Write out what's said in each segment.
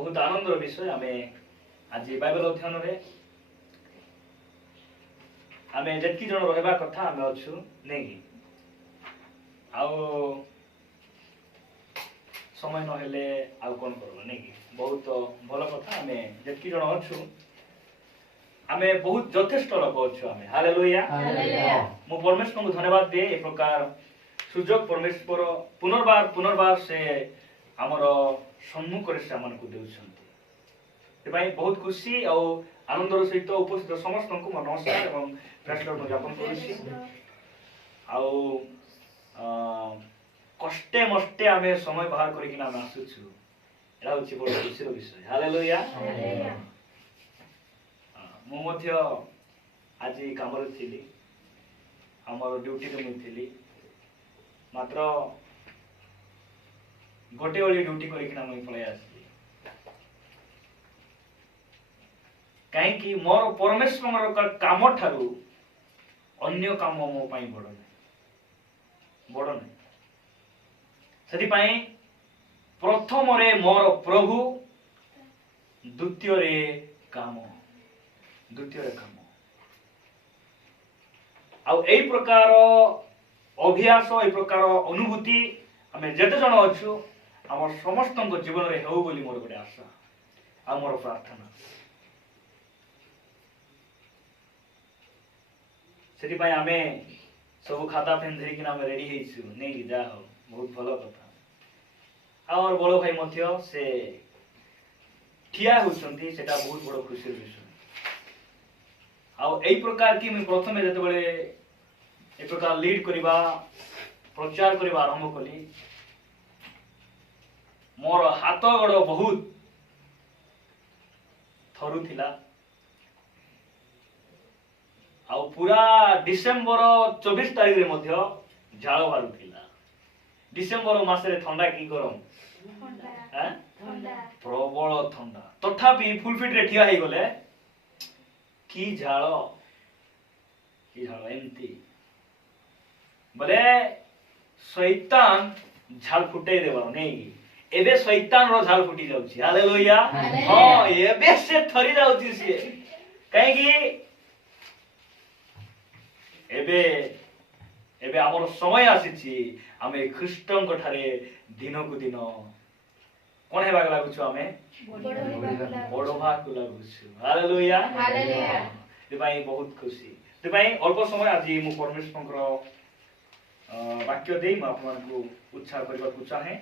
बहुत आनंदर विषय आम आज बाइबल अध्ययन रे आम जी जन रहा कथा आम अच्छु नहीं कि आउ समय नहेले आउ कौन करबा नहीं कि बहुत भल कथा आम जी जन अच्छु आम बहुत यथेष्ट लोक अच्छु आम हालेलुया मु परमेश्वर को धन्यवाद दिए ए प्रकार सुजोग परमेश्वर पुनर्बार पुनर्बार से आमर सम्मुख से आम को देउछंती बहुत खुशी और आनंदर सहित उपस्थित समस्त को मोर नमस्कार एवं प्रेस्टर ज्ञापन करुछि कष्टे मष्टे आम समय बाहर करके आम आसुछु एटा होछि बड़ खुशीर विषय हालेलुया मु मध्य आज काम थी आमर ड्यूटी रे मुई थी मात्र गोटे ओली ड्यूटी करके मुई पळै आसली कहीं मोर परमेश्वर काम ठारू अन्य काम मो पाई बड़ नहीं से प्रथम रे मोर प्रभु द्वितीय रे काम आउ एई प्रकार अभ्यास ए प्रकार अनुभूति आम जेते जन अच्छु आम समस्त जीवन में हो बोली मोर गोटे आशा आ मोर प्रार्थना से आम सब खाता पेन धरिकी आम रेडी हेछु नहीं जा हो बहुत भल कथा और बड़ भाई मध्य से ठिया होउछंती सेटा बहुत बड़ खुशी विषय आउ एई प्रकार की मैं प्रथमे जते बळे ए प्रकार लीड करिबा प्रचार करिबा आरंभ कली मोर हाथ गोड़ बहुत थरु थिला आउ पूरा डिसेंबर 24 तारीख रे मध्य झाळ बारु थिला डिसेंबर मासरे ठंडा की गरम ठंडा प्रबल ठंडा तथापि फुल फिट रे ठिया हे गले की झाळ एमती बोले शैतान झाल फुटे देबा नहीं एबे शैतान रो झाल फुटी जाउची हालेलुया हां एबे से थरी जाउची से काहे की एबे हमर समय आसीची आमे ख्रीष्टन को ठारे दिन को दिन कोन हेबा लागु छु आमे बडोभा को लागु छु हालेलुया तेबाई बहुत खुशी तेबाई अल्प समय आज मु परमेश्वर वाक्य दे म आपन को उत्साह करबा को चाहे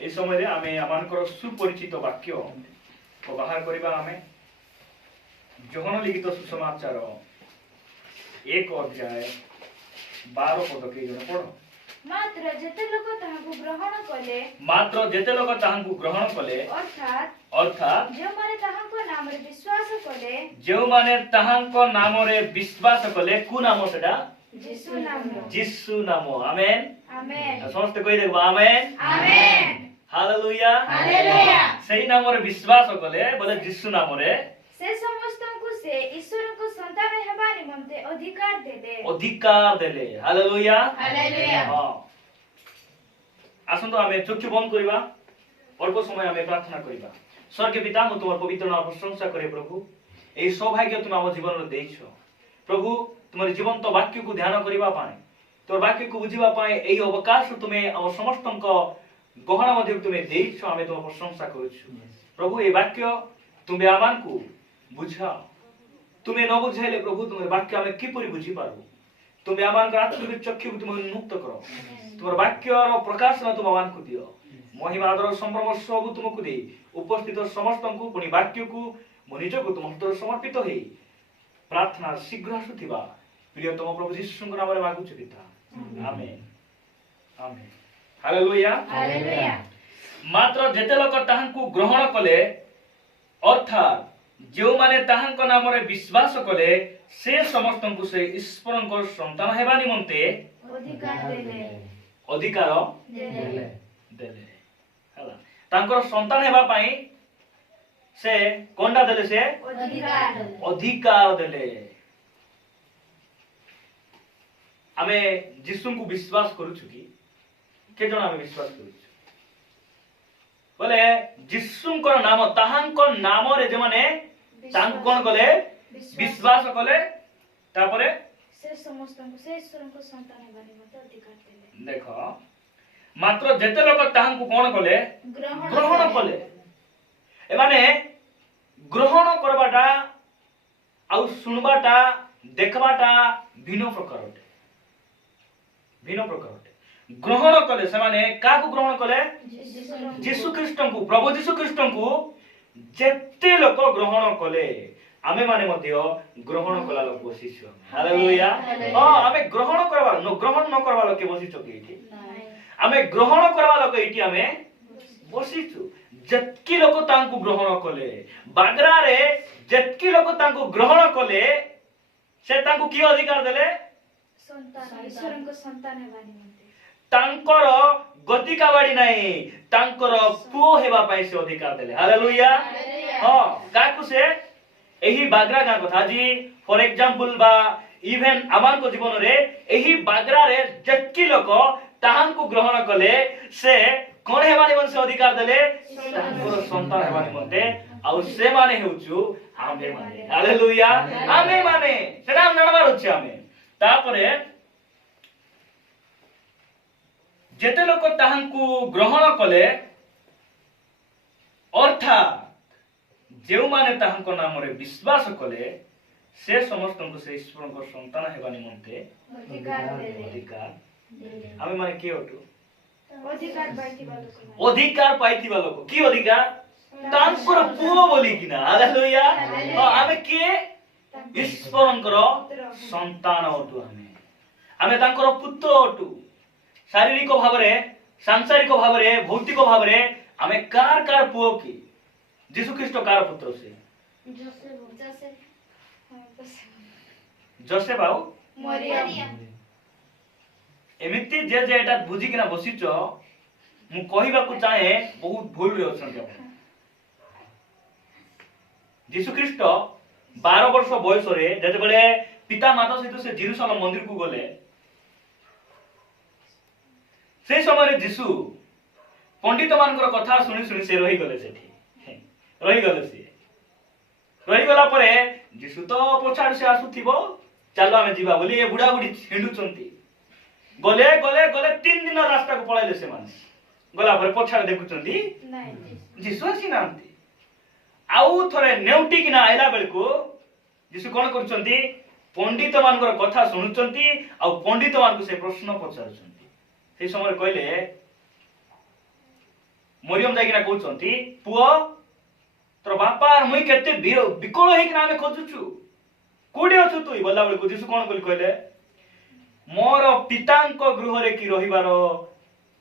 ए समय रे आमे आमानकर सुपरिचित वाक्य को बाहर करबा आमे जोहन लिखित सुसमाचार 1 अध्याय 12 पद के जण पढो मात्र जेते लोक ताहांकु ग्रहण कले अर्थात जो माने ताहांको नाम रे विश्वास कले कु नाम सेटा जिसु नाम आमेन समस्त कोई देखबा आमेन हालेलुया सही नाम रे विश्वास कले बोले जिसु नाम रे से समस्त को से ईश्वर को संतान हेबा निमंते अधिकार देले हालेलुया हां आसंतो आमे चक्षु बंद करिबा अल्प समय आमे प्रार्थना करिबा स्वर्गीय पिता मु तुमर पवित्र नाम प्रशंसा करे प्रभु एई सौभाग्य तुम हम जीवन रे देइछो प्रभु तुमर जीवंत वाक्य को ध्यान करिबा पाए तोर वाक्य को बुझिबा पाए एई अवकाश तुमे हम समस्तन को गहना मध्ये तुमे देइछो आमे तुम प्रशंसा करूछु प्रभु ए वाक्य तुमे आमान को बुझा तुमे न बुझाइले प्रभु तुमर वाक्य आमे किपरि बुझी पारबो तुमे आमान का आत्मिक चक्षु को तुम उन्मुक्त करो तुमर वाक्य रो प्रकाश न तुम आमान को दियो महिमा आदर संभ्रम सब तुमको दे उपस्थित समस्त को पुनी वाक्य को मनिज को तुम हस्तर समर्पित हे प्रार्थना शीघ्र आसुथिबा प्रियतम प्रभु यीशु नाम रे मागुछु पिता आमेन आमेन हालेलुया मात्र जेते लोक ताहांकु ग्रहण कले अर्थात जो माने ताहांक नाम रे विश्वास कले से समस्त को से ईश्वरंकर संतान हेबा निमंते अधिकार देले हला तांकर संतान हेबा पाई से कोंडा देले से अधिकार देले आमे जिसु को विश्वास करू छु कि के जण आमे विश्वास करू छु बोले ଯୀଶୁଙ୍କର ନାମ ତାହାଙ୍କ ନାମରେ ଯେମାନେ ତାଙ୍କୁ କଣ କଲେ ବିଶ୍ୱାସ କଲେ ତାପରେ ସେ ସମସ୍ତଙ୍କୁ ସେ ଈଶ୍ୱରଙ୍କ ସନ୍ତାନ ହେବା ନିମନ୍ତେ ଅଧିକାର ଦେଲେ। ଦେଖ ମାତ୍ର ଯେତେ ଲୋକ ତାହାଙ୍କୁ କଣ କଲେ ଗ୍ରହଣ କଲେ ଏମାନେ ଗ୍ରହଣ କରବାଟା ଆଉ ଶୁଣବାଟା ଦେଖବାଟା ଭିନ୍ନ ପ୍ରକାର ଅଟେ ଭିନ୍ନ ପ୍ରକାର ଅଟେ ଗ୍ରହଣ କଲେ ସେମାନେ କାହାକୁ ଗ୍ରହଣ କଲେ ଯୀଶୁ ଖ୍ରୀଷ୍ଟଙ୍କୁ ପ୍ରଭୁ ଯୀଶୁ ଖ୍ରୀଷ୍ଟଙ୍କୁ ଯେତେ ଲୋକ ଗ୍ରହଣ କଲେ ଆମେ ମାନେ ମଧ୍ୟ ଗ୍ରହଣ କଲା ଲୋକ ବସିଛୁ ହାଲେଲୁୟା ହଁ ଆମେ ଗ୍ରହଣ କରବା ଗ୍ରହଣ ନ କରବା ଲୋକ ବସିଛୁ କି ଏଠି ଆମେ ଗ୍ରହଣ କରବା ଲୋକ ଏଠି ଆମେ ବସିଛୁ ଯେତକି ଲୋକ ତାଙ୍କୁ ଗ୍ରହଣ କଲେ ବାଗ୍ରାରେ ଯେତକି ଲୋକ ତାଙ୍କୁ ଗ୍ରହଣ କଲେ ସେ ତାଙ୍କୁ କି ଅଧିକାର ଦେଲେ ଈଶ୍ୱରଙ୍କ ସନ୍ତାନ ହେବା ନିମନ୍ତେ ତାଙ୍କର ଗତିକା ବାଡ଼ି ନାହିଁ ତାଙ୍କର ପୁଅ ହେବା ପାଇଁ ସେ ଅଧିକାର ଦେଲେ ହାଲେଲୁୟା ହଁ କାହାକୁ ସେ ଏହି ବାଗ୍ରା ଗାଁ କଥା ଆଜି ଫର ଏକ୍ସାମ୍ପଲ ବା ଇଭେନ୍ ଆମଙ୍କ ଜୀବନରେ ଏହି ବାଗ୍ରାରେ ଯେତକି ଲୋକ ତାହାଙ୍କୁ ଗ୍ରହଣ କଲେ ସେ କଣ ହେବା ନିମନ୍ତେ ସେ ଅଧିକାର ଦେଲେ ତାଙ୍କର ସନ୍ତାନ ହେବା ନିମନ୍ତେ ଆଉ ସେମାନେ ହେଉଛୁ ଆମେ ମାନେ ହାଲେଲୁୟା ଆମେ ମାନେ ସେଟା ଆମେ ଜାଣିବାର ଅଛି ଆମେ ତାପରେ ଯେତେ ଲୋକ ତାହାଙ୍କୁ ଗ୍ରହଣ କଲେ ଅର୍ଥାତ୍ ଯେଉଁମାନେ ତାହାଙ୍କ ନାମରେ ବିଶ୍ୱାସ କଲେ ସେ ସମସ୍ତଙ୍କୁ ସେ ଈଶ୍ୱରଙ୍କ ସନ୍ତାନ ହେବା ନିମନ୍ତେ ଅଧିକାର ଆମେ ମାନେ କିଏ ଅଟୁ ଅଧିକାର ପାଇଥିବା ଲୋକ କି ଅଧିକାର ତାଙ୍କର ପୁଅ ବୋଲିକିନା ହାଲେଲୁୟା ଆମେ କିଏ ଈଶ୍ୱରଙ୍କର ସନ୍ତାନ ଅଟୁ ଆମେ ତାଙ୍କର ପୁତ୍ର ଅଟୁ ଶାରୀରିକ ଭାବରେ ସାଂସାରିକ ଭାବରେ ଭୌତିକ ଭାବରେ ଆମେ କାର ପୁଅ କି ଯୀଶୁ ଖ୍ରୀଷ୍ଟ କାର ପୁତ୍ର ସେ ଯୋସେଫ ଆଉ ଏମିତି ଯେ ଏଟା ବୁଝିକିନା ବସିଛ ମୁଁ କହିବାକୁ ଚାହେଁ ବହୁତ ଭୁଲରେ ଅଛନ୍ତି ଆପଣ ଯୀଶୁ ଖ୍ରୀଷ୍ଟ 12 ବର୍ଷ ବୟସରେ ଯେତେବେଳେ ପିତା ମାତା ସହିତ ସେ ଜେରୁସାଲେମ ମନ୍ଦିରକୁ ଗଲେ সেই সময় যিশু পণ্ডিত মানকৰ কথা শুনি শুনি সে ৰহি গলে সেଠି রহিগলে সে রহিগলা পরে যিশু তো পছাড় সে আসুথিব চালো আমি ଯିବା ବୋଲି ଏ ବୁଢା ବୁଢୀ ହିଣ୍ଡୁଛନ୍ତି ଗଲେ ଗଲେ ଗଲେ 3 ଦିନ ରାସ୍ତାକୁ ପଳାଇଲେ ସେମାନେ ଗଲା ପରେ ପଛାଡ ଦେଖୁଛନ୍ତି ଯିଶୁ ଆସିନାହାନ୍ତି ଆଉ ଥରେ ନେଉଟିକିନା ଆଇଲା ବେଳକୁ ଯିଶୁ କଣ କରୁଛନ୍ତି ପଣ୍ଡିତ ମାନଙ୍କର କଥା ଶୁଣୁଛନ୍ତି ଆଉ ପଣ୍ଡିତ ମାନଙ୍କୁ ସେ ପ୍ରଶ୍ନ ପଚାରୁଛନ୍ତି সেই সময় কইলে মরিয়ম যাইকিনা কହୁଛନ୍ତି পুଅ তোর বাপା মুই কেতে বিকଳ ହେଇକିନା ଆମେ ଖୋଜୁଛୁ କୋଉଠି ଅଛୁ ତୁ ବୋଲା ବେଳକୁ ଯୀଶୁ କଣ ବୋଲି କହିଲେ ମୋର ପିତାଙ୍କ ଗୃହରେ କି ରହିବାର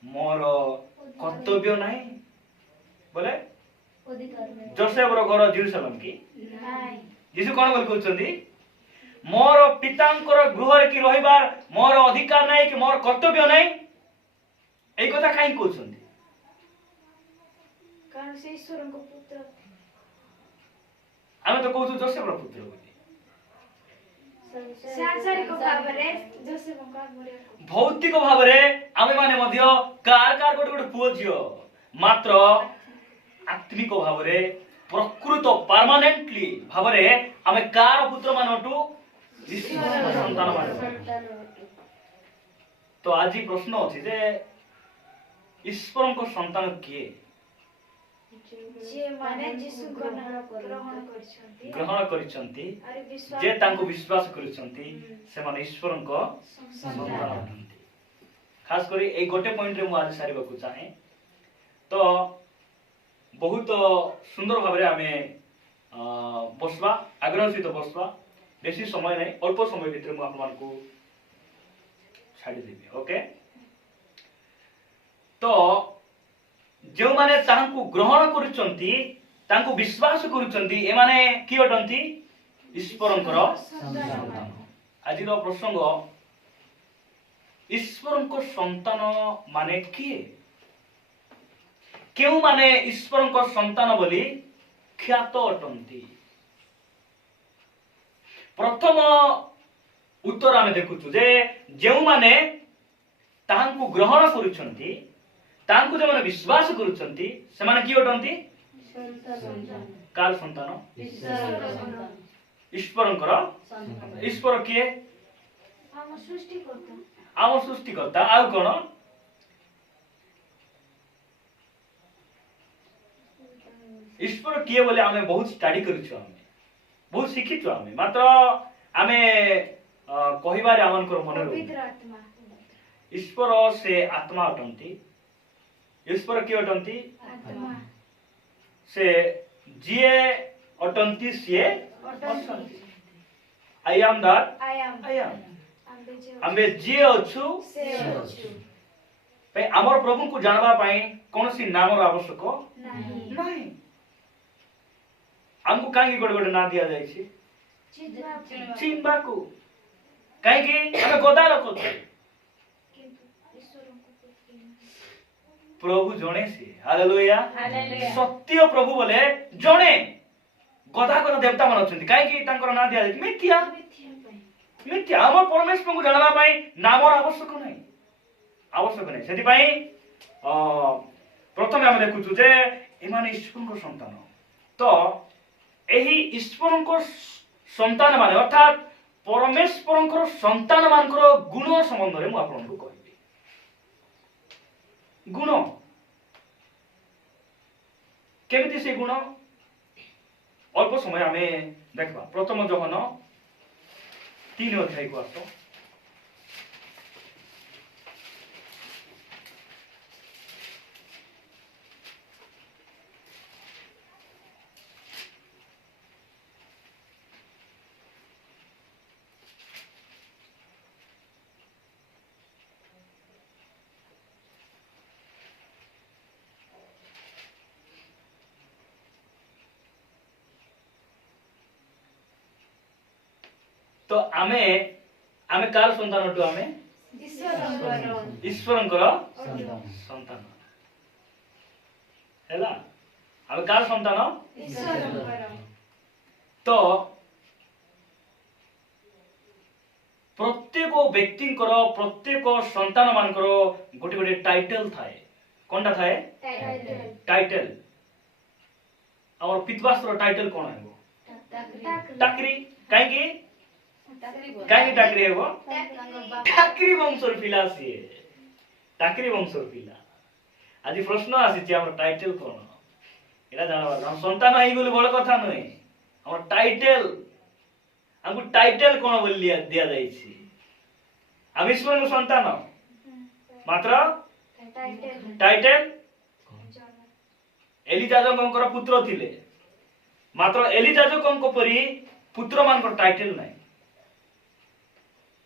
ମୋର କର୍ତ୍ତବ୍ୟ ନାହିଁ ବୋଲେ ଯୋସେଫର ଘର ଜେରୁସାଲେମ କି ଯୀଶୁ କଣ ବୋଲି କହୁଛନ୍ତି ମୋର ପିତାଙ୍କର ଗୃହରେ କି ରହିବାର ମୋର ଅଧିକାର ନାହିଁ କି ମୋର କର୍ତ୍ତବ୍ୟ ନାହିଁ এই কথা কাই কହୁଛନ୍ତି কারণ সে ଈଶ୍ୱରଙ୍କ ପୁତ୍ର ଆମେ ତ କହୁଛୁ ଯୋସେଫର ପୁତ୍ର ବୋଲି ସାଂସାରିକ ଭାବରେ ଯୋସେଫଙ୍କ ଆଗରେ ଭୌତିକ ଭାବରେ ଆମେ ମାନେ ମଧ୍ୟ କାର ଗୋଟେ ପୁଅ ଝିଅ ମାତ୍ର ଆତ୍ମିକ ଭାବରେ ପ୍ରକୃତ ପର୍ମାନେଣ୍ଟଲି ଭାବରେ ଆମେ କାର ପୁତ୍ର ମାନଠୁ ଈଶ୍ୱରଙ୍କ ସନ୍ତାନ ମାନ ତ ଆଜି ପ୍ରଶ୍ନ ଅଛି ଯେ ଈଶ୍ୱରଙ୍କ ସନ୍ତାନ କିଏ ଗ୍ରହଣ କରିଛନ୍ତି ଯେ ତାଙ୍କୁ ବିଶ୍ୱାସ କରିଛନ୍ତି ସେମାନେ ଈଶ୍ୱରଙ୍କ ସନ୍ତାନ ଅଟନ୍ତି ଖାସ କରି ଏଇ ଗୋଟେ ପଏଣ୍ଟରେ ମୁଁ ଆଜି ସାରିବାକୁ ଚାହେଁ ତ ବହୁତ ସୁନ୍ଦର ଭାବରେ ଆମେ ବସବା ଆଗ୍ରହ ସହିତ ବସବା ବେଶୀ ସମୟ ନାହିଁ ଅଳ୍ପ ସମୟ ଭିତରେ ମୁଁ ଆପଣମାନଙ୍କୁ ଛାଡ଼ିଦେବି ଓକେ तो जो माने तांकु ग्रहण करूचंती तांकु विश्वास करूचंती ए माने की अटंती ईश्वरंकर संतान आजिर प्रसंग ईश्वरंकर संतान माने किए केउ माने ईश्वरंकर संतान बोली ख्यात अटंती प्रथम उत्तर आमे देखुछु जे जेउ माने तांकु ग्रहण करूचंती तांकु जे माने विश्वास करूचंती से माने की अटंती कार संतान ईश्वरंकर ईश्वर किए हम सृष्टि करता आम सृष्टिकर्ता आउ कौन ईश्वर किए बोले आमे बहुत स्टडी करिछु आमे बहुत शिखिछु आमे मात्र आमे कहिबारे आमनकर मन पवित्र आत्मा ईश्वर से आत्मा अटंती ईश्वर किए अटंती आत्मा से जिए अटंती सिए अटंती I am that I am I am आम्बे आमे जिए अछु से अछु पे हमर प्रभु को जानबा पाई कोनसी नामर आवश्यक नहीं नहीं हमको कांगी गोटे गोटे ना दिया जाय छी चिन्बाकू काहे कि हमें गोदा रखो किंतु ईश्वर को प्रभु जणे से हालेलुया हालेलुया सत्य प्रभु बोले जणे गधा गधा देवता मान अछंती काहे कि तांकर ना दिया जाय मिथ्या मिथ्या हमर परमेश्वर को जानबा पाई नामर आवश्यक नहीं आवश्यक नहीं सेति पाई प्रथमे हम देखुछु जे एमाने ईश्वर को संतान तो एही ईश्वर को संतान माने अर्थात परमेश्वर संतान मानकर गुण संबंध में आपको कहबी गुण केमिति से गुण अल्प समय हमें देखबा प्रथम जहन 3 अध्याय को आसो तो आमे आमे कार संतान अटु आमे ईश्वरंकर संतान हैला आमे कार संतान तो प्रत्येक व्यक्ति प्रत्येक संतान मानकर गोटे गोटे टाइटल थाए कोनटा थाए टाइटल और पितवास्त्र टाइटल कोन है टाकरी काहे की काहे टाकरी है वो टाकरी वंशर पिला सिए टाकरी वंशर पिला आज प्रश्न आसी हमर टाइटल कोन एला जानबा हम संतान आइ बोले बड़ कथा नय हमर टाइटल हमको टाइटल कोन बोल दिया जाय छी हम ईश्वर को संतान मात्र टाइटल एलिजाजकंकर पुत्र थिले मात्र एलिजाजकंक परी पुत्र मानकर टाइटल नहीं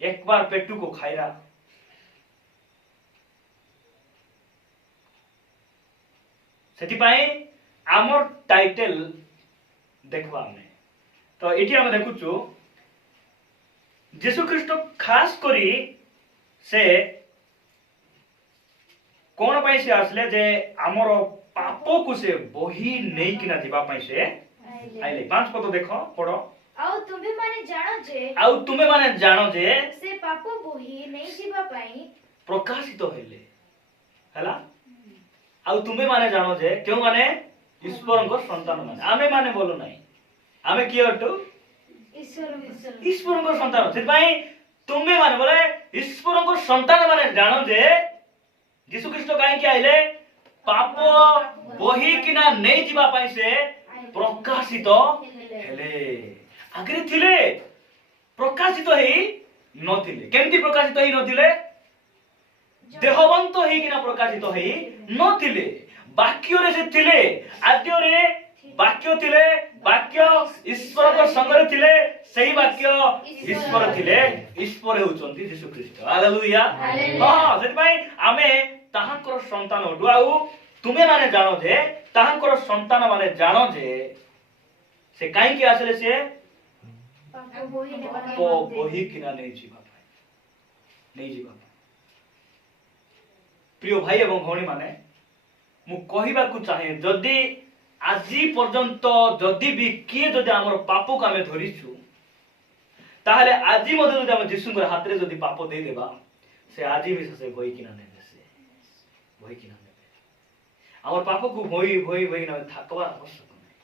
एक बार पेटू को खाइरा सेति पाए आमर टाइटल देखबा हमें तो एठी हम देखुछु यीशु ख्रीष्ट खास करी से कोन पाई से आसले जे आमर पापो को से बही नहीं किना दिबा पाई से आइले 5 पद देखो पढ़ो आउ तुमे माने जानो जे से पाप बोही नहीं जीवा पाई प्रकाशित होइले हैला आउ तुमे माने जानो जे क्यों माने ईश्वर को संतान माने आमे माने बोलो नहीं आमे की हटो ईश्वर को संतान से भाई तुमे माने बोले ईश्वर को संतान माने जानो जे यीशु ख्रीष्ट काहे कि आइले पाप बोही किना नहीं जीवा पाई से प्रकाशित हेले आगे थिले प्रकाशित ही नथिले केमती प्रकाशित ही नथिले देहवंत ही किना प्रकाशित ही नथिले वाक्य रे से थिले आद्य रे वाक्य थिले वाक्य ईश्वर को संग रे थिले सही वाक्य ईश्वर थिले ईश्वर होचंती यीशु ख्रीष्ट हालेलुया हां सेति भाई आमे ताहांकर संतान डुआउ तुमे माने जानो जे ताहांकर संतान माने जानो जे से काई कि आसले से बही किना नहीं जीवा पाए नहीं जीवा पाए प्रिय भाई एवं भौणी माने मु कहिबा को चाहे जदी आजी पर्यंत जदी भी किए जदी हमर पाप को हमें धरिछु ताहले आजी मधे जदी हम यीशुर हाथ रे जदी पाप दे देबा से आजी भी से बही किना नेबे से बही किना नेबे आमर पाप को भोई भोई भोई ना थकबार आवश्यक नहीं,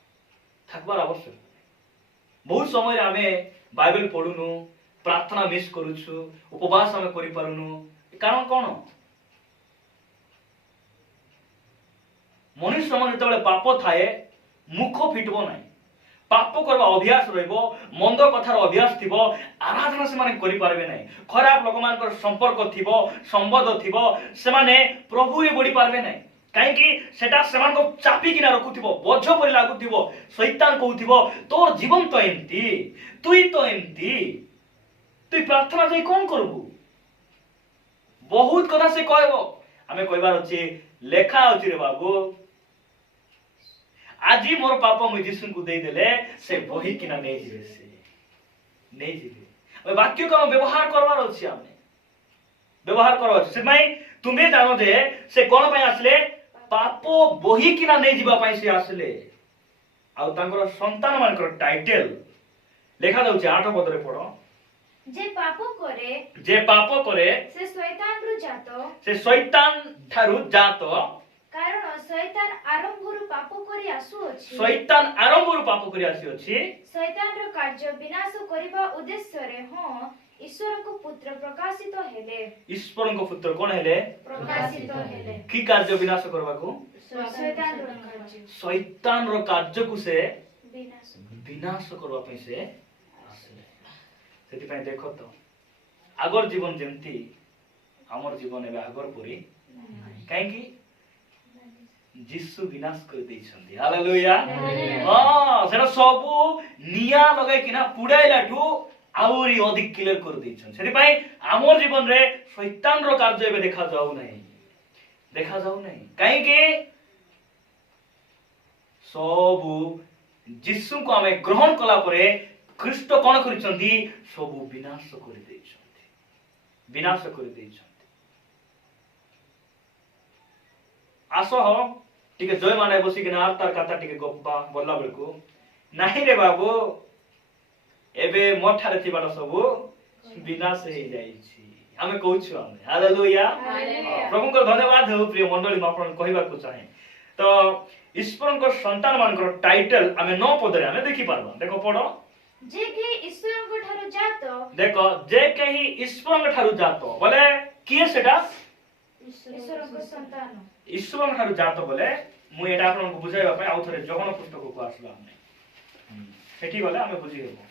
थकबार आवश्यक नहीं। बहुत समय आमे बाइबल पढुनु, प्रार्थना मिस करूछु, उपवास आमे करि पारुनु, कारण कोन? मनुष्य मन जतबेले पाप थाए मुख फिटबो नाही, पाप करबा अभ्यास रहइबो, मंद कथार अभ्यास थिबो, आराधना से माने करि पारबे नाही, खराब लोक मानकर संपर्क थिबो, संबंध थिबो, से माने प्रभु रे बढी पारबे नाही। काहे कि सेटा समान को चापी किना रखुथिबो, बोझ परि लागुथिबो, शैतान कहउथिबो तोर जीवन तो एमती, तुई तो एमती, तुई प्रार्थना जाई कोन करबू? बहुत कथा से कहबो, हमें कहबार अछि लेखा अछि रे बाबू, आजी मोर पाप मुझे यीशु को दे देले से बही किना नै जिवे, से नै जिवे। वाक्य को व्यवहार करबार अछि, हमें व्यवहार करबार अछि। से तुम्हें जानो जे से कोन पय आसले? पाप बही किना नै जिबा पय से आसले। आ तांकर संतान मानकर टाइटल लेखा दउछि 8 पदरे पढो। जे पाप करे, जे पाप करे से शैतान रु जातो, से शैतान थारु जातो, कारण शैतान आरंभरु पाप करि आसु अछि, शैतान आरंभरु पाप करि आसु अछि, शैतान रो कार्य विनाश करिबा उद्देश्य रे हां ईश्वर को पुत्र प्रकाशित हेले। ईश्वर को पुत्र कोन हेले? प्रकाशित हेले। की कार्य विनाश करबा को? शैतान रो कार्य, शैतान रो कार्य को से विनाश विनाश करबा पय से आसले। सेति पय देखो तो आगर जीवन जेमती हमर जीवन एबे आगर परी काहे कि यीशु विनाश कर दैछन्ती। हालेलुया। हां सेना सब निया लगाय किना पुडाइलाठु आउरी अधिक क्लियर कर दैछन्। सेति पय हमर जीवन रे शैतान रो कार्य एबे देखा जाऊ नै, देखा जाऊ नै, काहे कि सब यीशु को हमें ग्रहण कला परे ख्रीष्ट कोन करिसन्ती? सब विनाश कर दैछन्ती, विनाश कर दैछन्ती। आसो हो टिके जय माने बसी कि ना तार कथा टिके गप्पा बोलला बेलको नाही रे बाबू, एबे मोठारे थिबाटा सब विनाश हे जाईछि हमें कहूछु। हमें हालेलुया। प्रभु को धन्यवाद हो। प्रिय मंडली आपण कहिबा को चाहे तो ईश्वर को संतान मानकर टाइटल हमें 9 पदरे हमें देखि पारबा। देखो पढो। जे के ईश्वर को ठारो जातो, देखो जे कहि ईश्वर को ठारो जातो बोले किए सेटा? ईश्वर को संतान, ईश्वर ठारो जातो बोले मु एटा आपन को बुझाइबा पय आउ थरे जगन पुस्तक को आसला हमें सेठी गले हमें बुझी हेबो।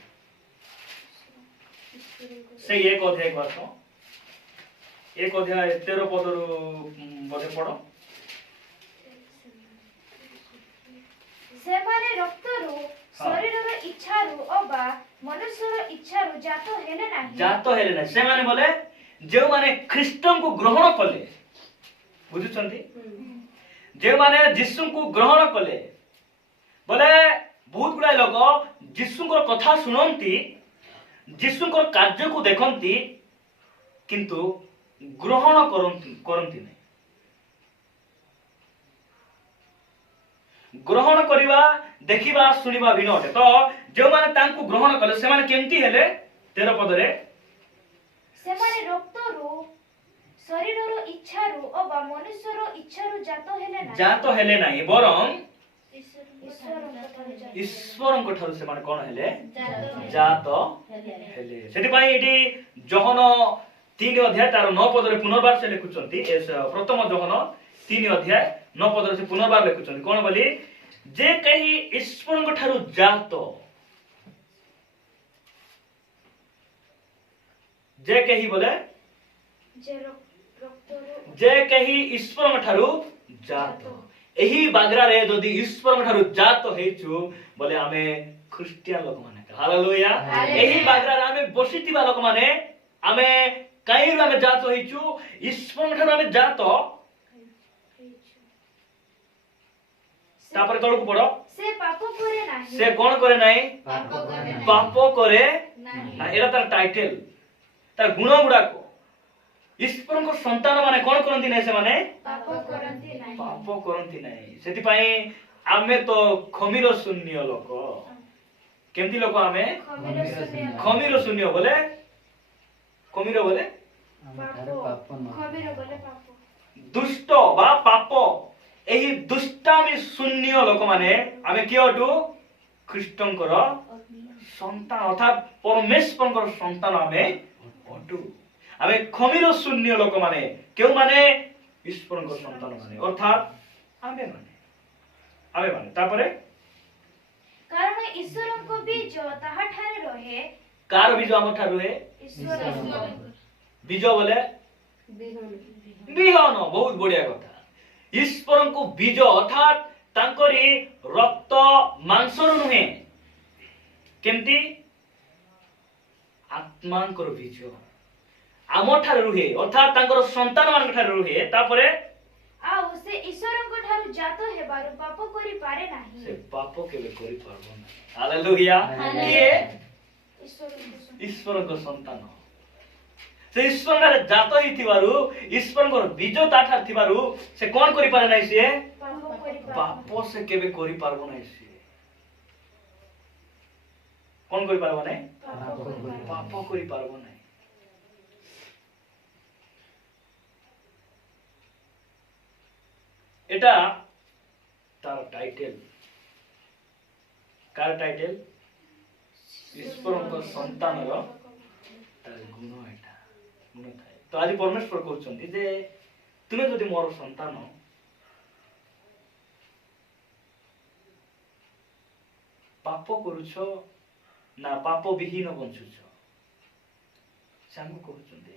से एक अध्याय को आसो, एक अध्याय 13 पदरु बधे पढो। से माने रक्तरु शरीरर इच्छारु अबा मनुष्यर इच्छारु जातो हेले नाही, जातो हेले नाही। से माने बोले जे माने ख्रीष्टन को ग्रहण कले, बुझुछंती, जे माने यीशु को ग्रहण कले बोले बहुत गुडा लोक यीशु को कथा सुनंती, यीशु को कार्य को देखंती किंतु ग्रहण करंती नहीं। ग्रहण करिबा देखिबा सुनिबा भिन्न अटे। तो जे माने तांकु ग्रहण कले से माने केमती हेले? 13 पदरे से माने रक्तरु शरीरर इच्छारु अबा मनुष्यर इच्छारु जातो हेले नाही, जातो हेले नाही बरं ईश्वर ईश्वर को ठारू से माने कोन हेले? जातो हेले। सेति पई एटी जोहन 3 अध्याय तार 9 पदरे पुनर्बार से लिखुचंती। प्रथम जोहन 3 अध्याय 9 पदरे से पुनर्बार लिखुचंती कोन बोली? जे कहि ईश्वर को ठारू जातो, जे कहि बोले जे कहि ईश्वर ठारू जातो। एही बागरा रे जदि ईश्वर ठारू जातो हेचु बोले हमें क्रिश्चियन लोक माने। हालेलुया। एही बागरा रे हमें बसितिबा लोक माने हमें काईरु हमें जातो हेचु ईश्वर ठारू हमें जातो। तापर तळकु पडो। से पाप करे नाही, से कोन करे नाही? पाप करे नाही। ना एरा तार टाइटल तार गुण गुडा को ईश्वर को संतान माने कोन करंती नै? से माने पाप करंती नाही, पाप करंती नै। सेति पई आमे तो खमीर शून्य लोक। केमती लोक आमे? खमीर शून्य बोले खमीर बोले पाप, खमीर बोले पाप, दुष्ट बा पाप एही दुष्टामी शून्य लोक माने आमे किए अटु ख्रीष्टंकर संतान अर्थात परमेश्वरंकर संतान आमे अटु आमे खमीर शून्य लोक माने केउ माने ईश्वरंकर संतान माने अर्थात आमे माने तापरे कारण ईश्वरଙ୍କ बीज ताहा ठारे रहे कार बीज हम ठार रहे ईश्वर बीज बोले बिहन बहुत बढ़िया कथा ईश्वरଙ୍କୁ बीज अर्थात तांकरी रक्त मांसर नुहे केमती आत्मांकर बीज आम ठार रुहे अर्थात तांकर संतान मान ठार रुहे तापरे आउ से ईश्वरଙ୍କ ठारू जात हेबारु पाप करि पारे नाही से पाप केबे करि पारबो ना हालेलुया किए ईश्वर को संतान से ईश्वर रे जात ही थिबारु ईश्वर को बीज ताठा थिबारु से कोन करि पारे नाही से पाप से केबे करि पारबो नाही से कोन करि पारबो नाही पाप करि पारबो नाही एटा तार टाइटल कार टाइटल ईश्वरଙ୍କ संतानର तार गुण एटा गुण थाए तो आज परमेश्वर कहउछन्ती जे तुमे जदि मोर संतान पाप करूछ ना पाप विहीन बंचुछ सामु कहउछन्ती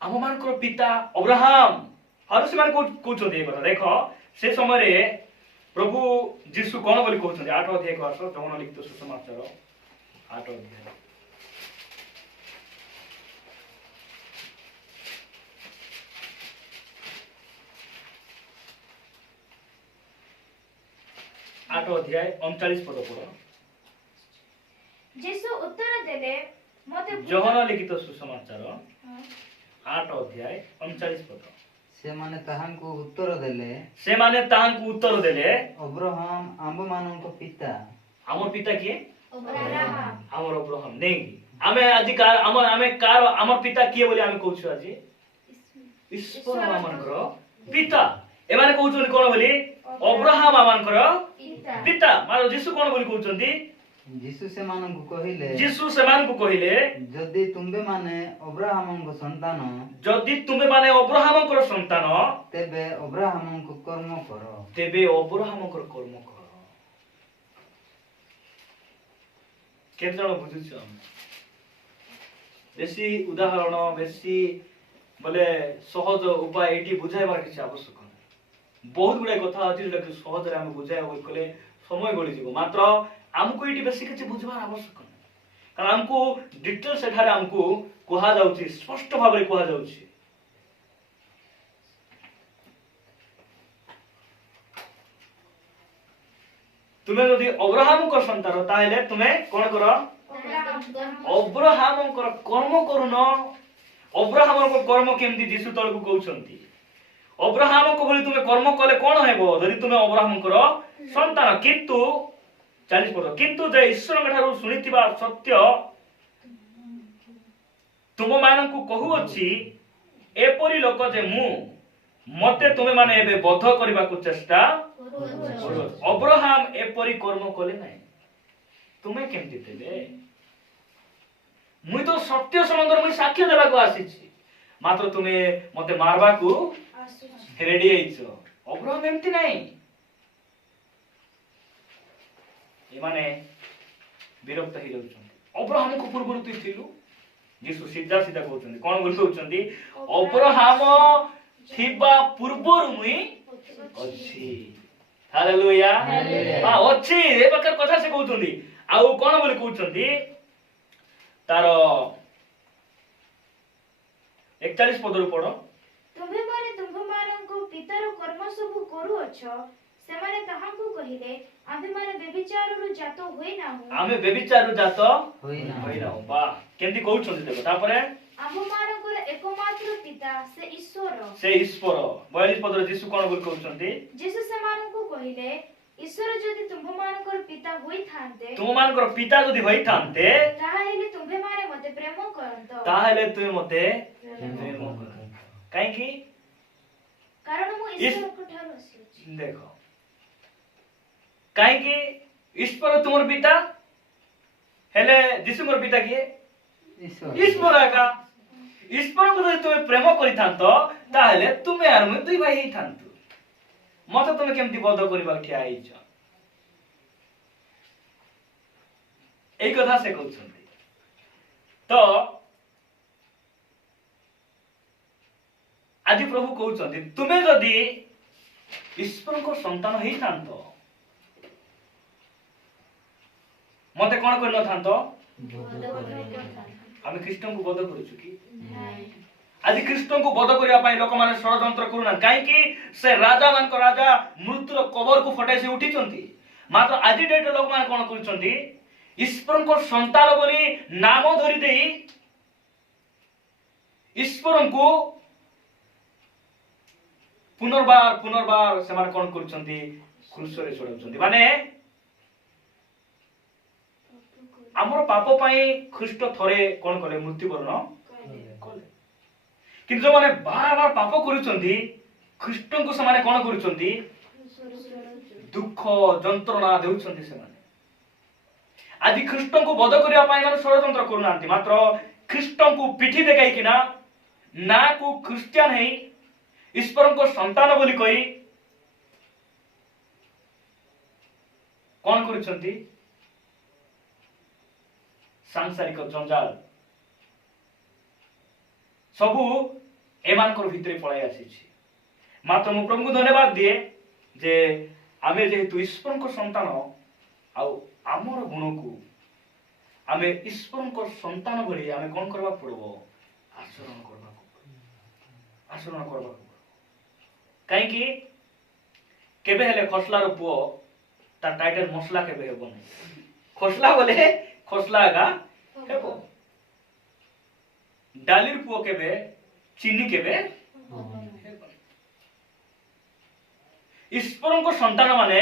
आम मानकर पिता अब्राहम हर से मान कहउछन्ती ए कथा देखो से समय रे प्रभु जीशु कोन बोली कहउछन्ती 8 अध्याय को आस जौन लिखित सुसमाचार 8 अध्याय आठ अध्याय 39 पद पढ़ो जीशु उत्तर देले मते जौन लिखित सुसमाचार 8 अध्याय 39 पद से माने ताहांको उत्तर देले अब्राहम आंब माननको पिता हमर पिता किए अब्राहम हमर अब्राहम नहीं आमे आज कार हमर पिता किए बोली आमे कहउछु आज ईश्वर हमनकर पिता एमाने कहउछन कोन बोली अब्राहम हमनकर पिता मारो जीशु कोन बोली कहउछन्ती जीशु से माननको कहिले जदि तुंबे माने अब्राहमଙ୍କ संतान तेबे अब्राहमଙ୍କ कर्म कर केते जण बुझुछ बेसी उदाहरण बेसी बोले सहज उपाय एटी बुझाइबार किछ आवश्यक नै बहुत गुडा कथा अछि जे सहज रे हम बुझाय होय कले समय गळि जीव मात्र हमको एटी बेसी किछ बुझबार आवश्यक नै कारण हमको डिटेल सेठारे हमको कोहा जाउछि स्पष्ट भाबरे कोहा जाउछि तुमे यदि अब्राहम को संतान ताहेले तुमे कोन करो अब्राहम को कर्म करूनो अब्राहम को कर्म केमती जीशु तळ को कहउछन्ती अब्राहम को बोली तुमे कर्म कले कोन हेबो जदि तुमे अब्राहम करो संतान किंतु 40 पद किंतु जे ईश्वर ठारू सुनिथिबा सत्य तुम मानकु कहू अछि एपरि लोक जे मु मते तुमे माने एबे बध करबाकू चेष्टा अब्राहम एपरि कर्म कले नै तुमे केमति देबे मुई तो सत्य समंदर मुई साक्ष्य देबाकू आसीछि मात्र तुमे मते मारबाकू रेडी आइछो अब्राहम एमति नै एमाने विरक्त ही जाउछन्ती अब्राहम को पूर्वरु तु थिलु जीसु सीधा सीधा कहउछन्ती कोन बोल कहउछन्ती अब्राहम थिबा पूर्वरु मुई अछि हालेलुया हां अछि ए प्रकार कथा से कहउछन्ती आउ कोन बोली कहउछन्ती तार 41 पदरु पढो तुम्हे माने तुम्भ माननको पितर कर्म सब करू अछ सेमाने ताहांकु कहिले आमे माने व्यभिचाररु जातो होई नाहु आमे व्यभिचाररु जातो होई नाहु बा केमति कहउछन्ती देखो तापरे आम मानकर एकमात्र पिता से ईश्वर 42 पद जीसु कोन बोल कहउछन्ती जीसु सेमाननको कहिले ଈଶ୍ୱର ଯଦି ତୁମ୍ଭମାନଙ୍କର ପିତା ହୋଇଥାନ୍ତେ तुम मानकर पिता जदि होइथान्ते ତାହେଲେ ତୁମ୍ଭେମାନେ ମୋତେ ପ୍ରେମ କରନ୍ତ ताहेले तुमे मते प्रेम कर काहे कि କାରଣ ମୁଁ ଈଶ୍ୱରଙ୍କ ଠାରୁ ଆସିଅଛି। देखो काहे कि ईश्वर तुमर पिता हेले दिसुमर पिता किए ईश्वर आका ईश्वर को जदि तुमे प्रेम करिथांत ताहेले तुमे आर मुई दुई भाई हेइथांतु मते तुमे केमति बध करबा ठिया आइछ एई कथा से कहउछन्ती तो आज प्रभु कहउछन्ती तुमे जदि ईश्वर को संतान हेइथांत मते कोन करन थांत आमे कृष्ण को बध करूछु कि आज कृष्ण को बध करिया पाई लोक माने षडयंत्र करूना काहे कि से राजा मान को राजा मृत्युर कबर को फटाई से उठिचंती मात्र आज डेट लोक माने कोन करूचंती ईश्वर को संतान बोली नाम धरि देई ईश्वर को पुनर्बार से माने कोन करूचंती क्रूस रे छोड़उचंती माने हमर पाप पाई ख्रीष्ट थरे कोन कले मृत्युवरण कले किंतु जो माने बार बार पाप करूचंती ख्रीष्ट को से माने कोन करूचंती दुख जंत्रणा देउचंती से माने आज ख्रीष्ट को वध करिया पाई माने षडयंत्र करूनांती मात्र ख्रीष्ट को पिठी देखाई किना ना को क्रिश्चियन है ईश्वर को संतान बोली कही कोन करूचंती सांसारिक जंजाल सबू एमानकर भितरे पळाई आसीछि मात्र मु प्रभु को धन्यवाद दिए जे आमे जेहेतु ईश्वर को संतान आउ आमर गुण को आमे ईश्वर को संतान भली आमे कोन करबा पड़बो आचरण करबा काहे कि केबे हेले खसला रो पुओ ता टाइटल मसला केबे हेबो नै खसला बोले खसला का हेबो डालीर पुओ केबे चीनी केबे ईश्वर को संतान माने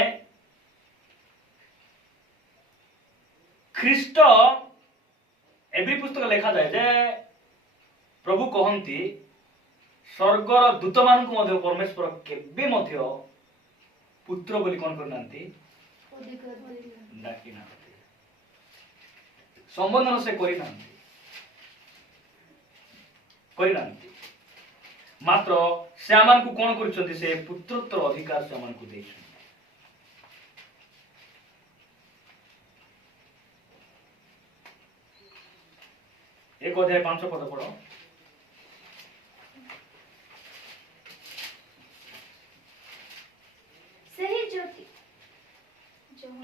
ख्रीष्ट एवरी पुस्तक लिखा जाए जे प्रभु कहंती स्वर्गर दूत मान को मध्य परमेश्वर केबे मध्य पुत्र बोली कोन करनांती डाकी नांती संबंधन से करिनांती मात्र से आमान को कोन करछंती से पुत्रत्व अधिकार से आमान को देछन एक अध्याय 5 पद पढ़ो ସେହି ଜ୍ୟୋତି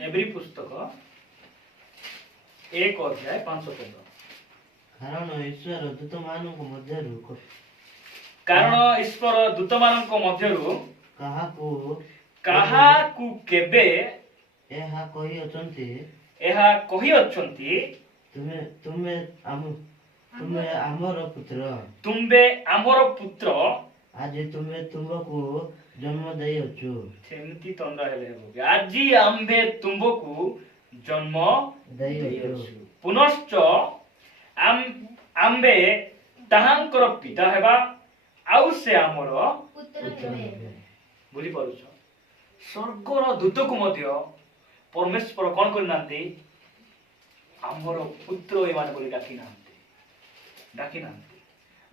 एवरी पुस्तक एक अध्याय 5 पद କାରଣ ଈଶ୍ୱର ଦୂତମାନଙ୍କ ମଧ୍ୟରୁ कारण ईश्वर दूत मानक मध्यरु କାହାକୁ केबे ଏହା କହିଅଛନ୍ତି ତୁମେ ଆମର ପୁତ୍ର तुम्बे आमर पुत्र ଆଜି ତୁମେ ତୁମକୁ ଜନ୍ମ ଦେଇଅଛୁ सेमती तंदा हेले हेबो आजी आम्बे तुमबकु जन्म ଦେଇଅଛୁ पुनश्च आम्बे ताहांकर पिता हेबा आउ से आमर ପୁତ୍ର ହେବେ। बुझी पारुछ स्वर्गर दूत को मध्य परमेश्वर कोन करनांती आमर पुत्र ए मान बोली डाकी नांती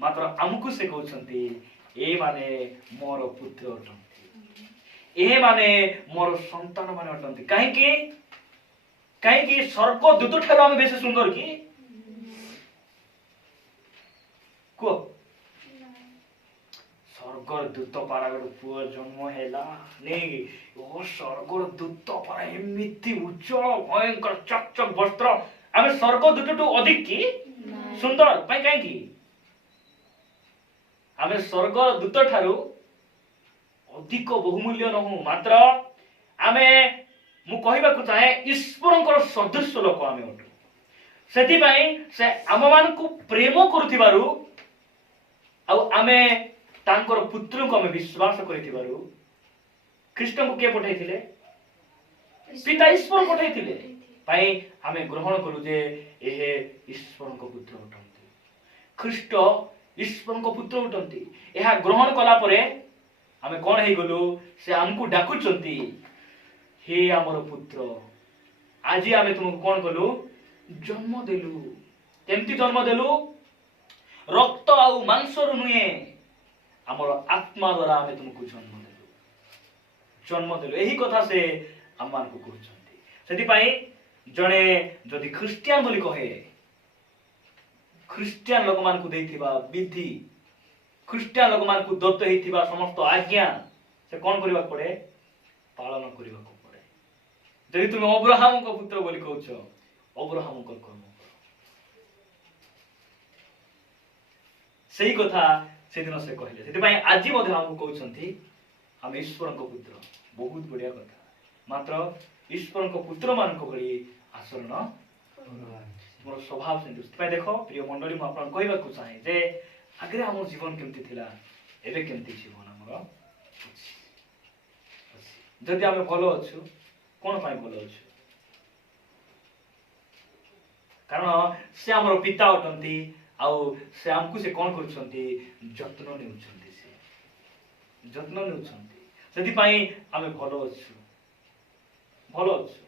मात्र आमको से कहउछंती ए माने मोर पुत्र अटंती ए माने मोर संतान माने अटंती काहे कि स्वर्ग दूत ठारो हम बेसी सुंदर की को स्वर्गर दूत पारा गोटे पुओ जन्म हैला नहीं ओ स्वर्गर दूत पारा एमिति उज्जवल भयंकर चकचक वस्त्र आमे स्वर्ग दूतटू अधिक की सुंदर पाई काहे की आमे स्वर्ग दूत ठारू अधिक बहुमूल्य नहु मात्र आमे मु कहिबा को चाहे ईश्वरंकर सदृश लोक आमे अटु सेति पई से आम मान को प्रेम करूथिबारु आ आमे तांकर पुत्र को आमे विश्वास करिथिबारु कृष्ण को के पठाइथिले ପିତା ଈଶ୍ୱର ପଠାଇଥିଲେ ପାଇଁ ଆମେ ଗ୍ରହଣ କରୁ ଯେ ଏ ଈଶ୍ୱରଙ୍କ ପୁତ୍ର ଅଟନ୍ତି। ଖ୍ରୀଷ୍ଟ ଈଶ୍ୱରଙ୍କ ପୁତ୍ର ଅଟନ୍ତି। ଏହା ଗ୍ରହଣ କଲା ପରେ ଆମେ କଣ ହେଇଗଲୁ? ସେ ଆମକୁ ଡାକୁଛନ୍ତି, ହେ ଆମର ପୁତ୍ର, ଆଜି ଆମେ ତୁମକୁ କଣ କଲୁ? ଜନ୍ମ ଦେଲୁ। କେମିତି ଜନ୍ମ ଦେଲୁ? ରକ୍ତ ଆଉ ମାଂସରୁ ନୁହେଁ, ଆମର ଆତ୍ମା ଦ୍ୱାରା ଆମେ ତୁମକୁ ଜନ୍ମ ଦେଲୁ। ଜନ୍ମ ଦେଲୁ, ଏହି କଥା ସେ ଆମମାନଙ୍କୁ କହୁଛନ୍ତି। ସେଥିପାଇଁ ଜଣେ ଯଦି ଖ୍ରୀଷ୍ଟିଆନ ବୋଲି କହେ, ଖ୍ରୀଷ୍ଟିଆନ ଲୋକମାନଙ୍କୁ ଦେଇଥିବା ବିଧି, ଖ୍ରୀଷ୍ଟିଆନ ଲୋକମାନଙ୍କୁ ଦତ୍ତ ହେଇଥିବା ସମସ୍ତ ଆଜ୍ଞା ସେ କଣ କରିବାକୁ ପଡେ? ପାଳନ କରିବାକୁ ପଡେ। ଯଦି ତୁମେ ଅବ୍ରାହମଙ୍କ ପୁତ୍ର ବୋଲି କହୁଛ, ଅବ୍ରାହମଙ୍କ କର୍ମ କର। ସେଇ କଥା ସେଦିନ ସେ କହିଲେ। ସେଥିପାଇଁ ଆଜି ମଧ୍ୟ ଆମକୁ କହୁଛନ୍ତି ଆମେ ଈଶ୍ୱରଙ୍କ ପୁତ୍ର। ବହୁତ ବଢିଆ କଥା। ମାତ୍ର ଈଶ୍ୱରଙ୍କ ପୁତ୍ର ମାନଙ୍କ ଭଳି ଆଚରଣ ମୋର ସ୍ୱଭାବ ସେମିତି। ସେଥିପାଇଁ ଦେଖ ପ୍ରିୟ ମଣ୍ଡଳୀ, ମୁଁ ଆପଣଙ୍କୁ କହିବାକୁ ଚାହେଁ ଯେ ଆଗରେ ଆମ ଜୀବନ କେମିତି ଥିଲା, ଏବେ କେମିତି ଜୀବନ ଆମର ଅଛି। ଯଦି ଆମେ ଭଲ ଅଛୁ, କଣ ପାଇଁ ଭଲ ଅଛୁ? କାରଣ ସେ ଆମର ପିତା ଅଟନ୍ତି, ଆଉ ସେ ଆମକୁ ସେ କଣ କରୁଛନ୍ତି? ଯତ୍ନ ନେଉଛନ୍ତି। ସେ ଯତ୍ନ ନେଉଛନ୍ତି। ସେଥିପାଇଁ ଆମେ ଭଲ ଅଛୁ, ଭଲ ଅଛୁ।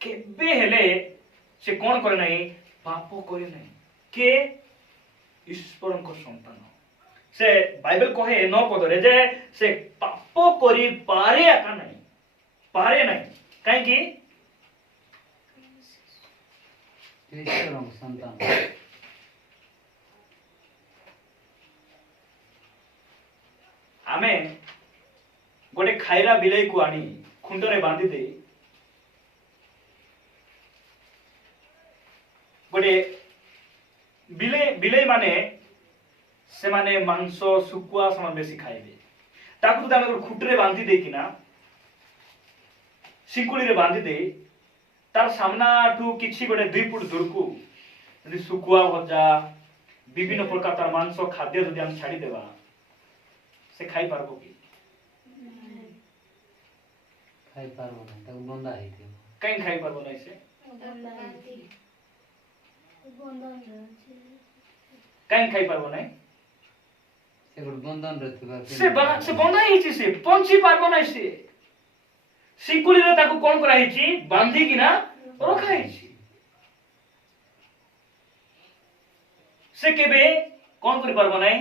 କେବେ ହେଲେ ସେ କଣ କରେ ନାହିଁ? ପାପ କରେ ନାହିଁ। କେ? ଈଶ୍ୱରଙ୍କ ସନ୍ତାନ। ସେ ବାଇବେଲ କହେ 9 ପଦରେ ଯେ ସେ ପାପ କରିପାରେ ଏକା ନାହିଁ, ପାରେ ନାହିଁ। କାହିଁକି? ଈଶ୍ୱରଙ୍କ ସନ୍ତାନ। ଆମେ ଗୋଟେ ଖାଇରା ବିଲେଇକୁ ଆଣି ଖୁଣ୍ଟରେ ବାନ୍ଧି ଦେଇ ଗୋଟେ ବିଲେଇ ମାନେ ସେମାନେ ମାଂସ ଶୁଖୁଆ ସେମାନେ ବେଶୀ ଖାଇବେ। ତାକୁ ଯଦି ଆମେ ଖୁଣ୍ଟରେ ବାନ୍ଧି ଦେଇକିନା ଶିଙ୍କୁଳିରେ ବାନ୍ଧି ଦେଇ ତାର ସାମ୍ନାଠୁ କିଛି ଗୋଟେ 2 ଫୁଟ ଦୂରକୁ ଯଦି ଶୁଖୁଆ ଭଜା ବିଭିନ୍ନ ପ୍ରକାର ତାର ମାଂସ ଖାଦ୍ୟ ଯଦି ଆମେ ଛାଡ଼ିଦେବା, ସେ ଖାଇପାରିବ କି? ଖାଇପାରିବ ନାହିଁ, ତାକୁ ବନ୍ଧା ହେଇଥିବ। କାହିଁ ଖାଇପାରିବ ନାହିଁ? ସେ କାହିଁ ଖାଇପାରିବ ନାହିଁ? ସେ ଗୋଟେ ବନ୍ଧନରେ ଥିବା ସେ ବନ୍ଧା ହେଇଛି, ସେ ପହଞ୍ଚି ପାରିବ ନାହିଁ। ସେ ଶିଙ୍କୁଳିରେ ତାକୁ କଣ କରାହେଇଛି? ବାନ୍ଧିକିନା ରଖା ହେଇଛି। ସେ କେବେ କଣ କରିପାରିବ ନାହିଁ?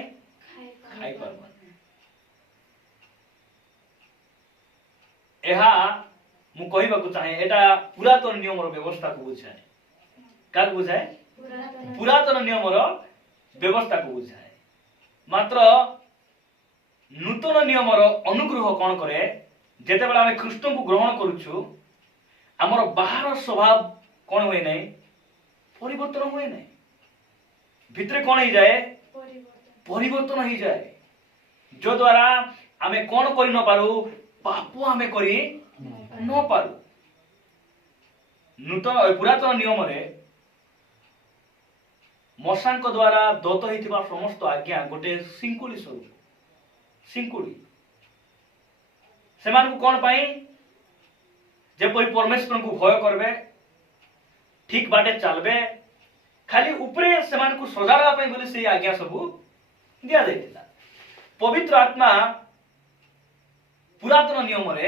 ଖାଇପାରିବ ନାହିଁ। ଏହା ମୁଁ କହିବାକୁ ଚାହେଁ, ଏଟା ପୁରାତନ ନିୟମର ବ୍ୟବସ୍ଥାକୁ ବୁଝାଏ। କାହାକୁ ବୁଝାଏ? ପୁରାତନ ନିୟମର ବ୍ୟବସ୍ଥାକୁ ବୁଝାଏ। ମାତ୍ର ନୂତନ ନିୟମର ଅନୁଗ୍ରହ କଣ କରେ? ଯେତେବେଳେ ଆମେ ଖ୍ରୀଷ୍ଟଙ୍କୁ ଗ୍ରହଣ କରୁଛୁ, ଆମର ବାହାର ସ୍ୱଭାବ କଣ ହୁଏ ନାହିଁ? ପରିବର୍ତ୍ତନ ହୁଏ ନାହିଁ। ଭିତରେ କଣ ହେଇଯାଏ? ପରିବର୍ତ୍ତନ ହେଇଯାଏ। ଯଦ୍ୱାରା ଆମେ କଣ କରି ନ ପାରୁ? ପାପ ଆମେ କରି ନ ପାରୁ। ପୁରାତନ ନିୟମରେ ମଶାଙ୍କ ଦ୍ୱାରା ଦତ୍ତ ହେଇଥିବା ସମସ୍ତ ଆଜ୍ଞା ଗୋଟେ ଶିଙ୍କୁଳି ସ୍ୱରୂପ। ଶିଙ୍କୁଳି ସେମାନଙ୍କୁ କଣ ପାଇଁ? ଯେପରି ପରମେଶ୍ୱରଙ୍କୁ ଭୟ କରିବେ, ଠିକ ବାଟେ ଚାଲବେ, ଖାଲି ଉପରେ ସେମାନଙ୍କୁ ସଜାଡିବା ପାଇଁ ବୋଲି ସେଇ ଆଜ୍ଞା ସବୁ ଦିଆଯାଇଥିଲା। ପବିତ୍ର ଆତ୍ମା ପୁରାତନ ନିୟମରେ